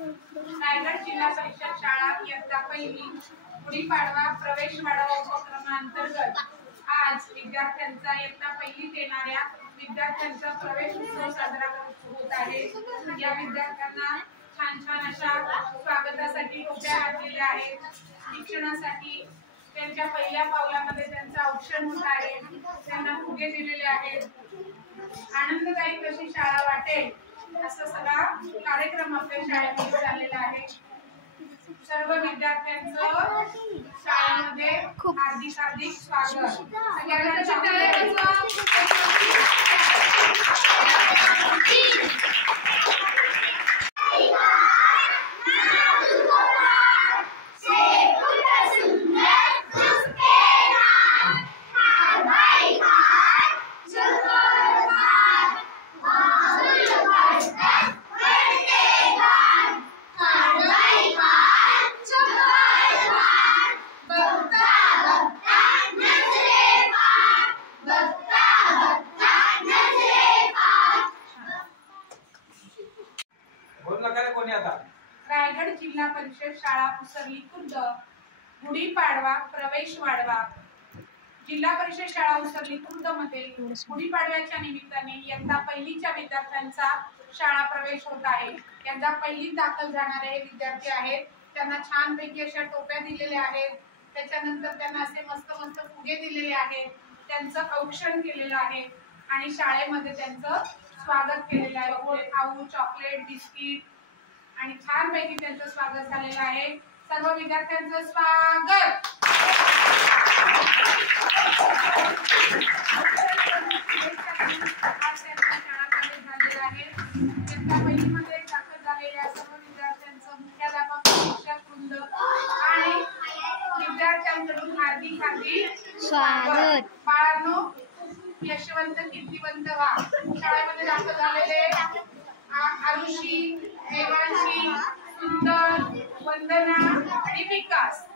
रायगड जिल्हा परिषद शाळा इयत्ता पहिली गुढीपाडवा प्रवेश वाढवा उपक्रमांतर्गत आज विद्यार्थ्यांचा इयत्ता पहिलीत येणाऱ्या विद्यार्थ्यांचा प्रवेश उत्सव साजरा होत आहे। या विद्यार्थ्यांना छान छान अशा स्वागतासाठी टोप्या घातलेल्या आहेत। शिक्षणासाठी त्यांच्या पहिल्या पावलामध्ये त्यांचा औक्षण होत आहे। त्यांना फुगे दिलेले आहेत। आनंददायी कशी शाळा वाटेल असा सगळा कार्यक्रम आपल्या शाळेमध्ये झालेला आहे। सर्व विद्यार्थ्यांचं शाळेमध्ये हार्दिक हार्दिक स्वागत। सगळ्यांना रायगड जिल्हा परिषद शाळा उसरली खुर्द गुढीपाडवा प्रवेश वाढवा। जिल्हा परिषद शाळा उसरली खुर्द मध्ये गुढीपाडव्याच्या निमित्ताने इयत्ता पहिलीच्या विद्यार्थ्यांचा शाळा प्रवेश होत आहे। यंदा पहिलीत दाखल झाणारे हे विद्यार्थी आहेत। त्यांना छान पैकी अशा टोप्या दिलेल्या आहेत। त्याच्यानंतर त्यांना असे मस्त मस्त फुगे दिलेले आहेत। त्यांचं औक्षण केलेलं आहे आणि शाळेमध्ये त्यांचं स्वागत केलेलं आहे। खाऊ चॉकलेट बिस्किट आणि छान पैकी त्यांचं स्वागत झालेलं आहे। सर्व विद्यार्थ्यांचं स्वागत। झालेलं आहे। इयत्ता पहिलीमध्ये दाखल झालेल्या सर्व विद्यार्थ्यांचं मुख्याध्यापक शिक्षक वृंद आणि विद्यार्थ्यांकडून हार्दिक हार्दिक स्वागत। बाळांनो यशवंत कीर्तिवंत व्हा। शाळेमध्ये दाखल झालेले आरुषी, देवांशी, सुंदर, वंदना आणि विकास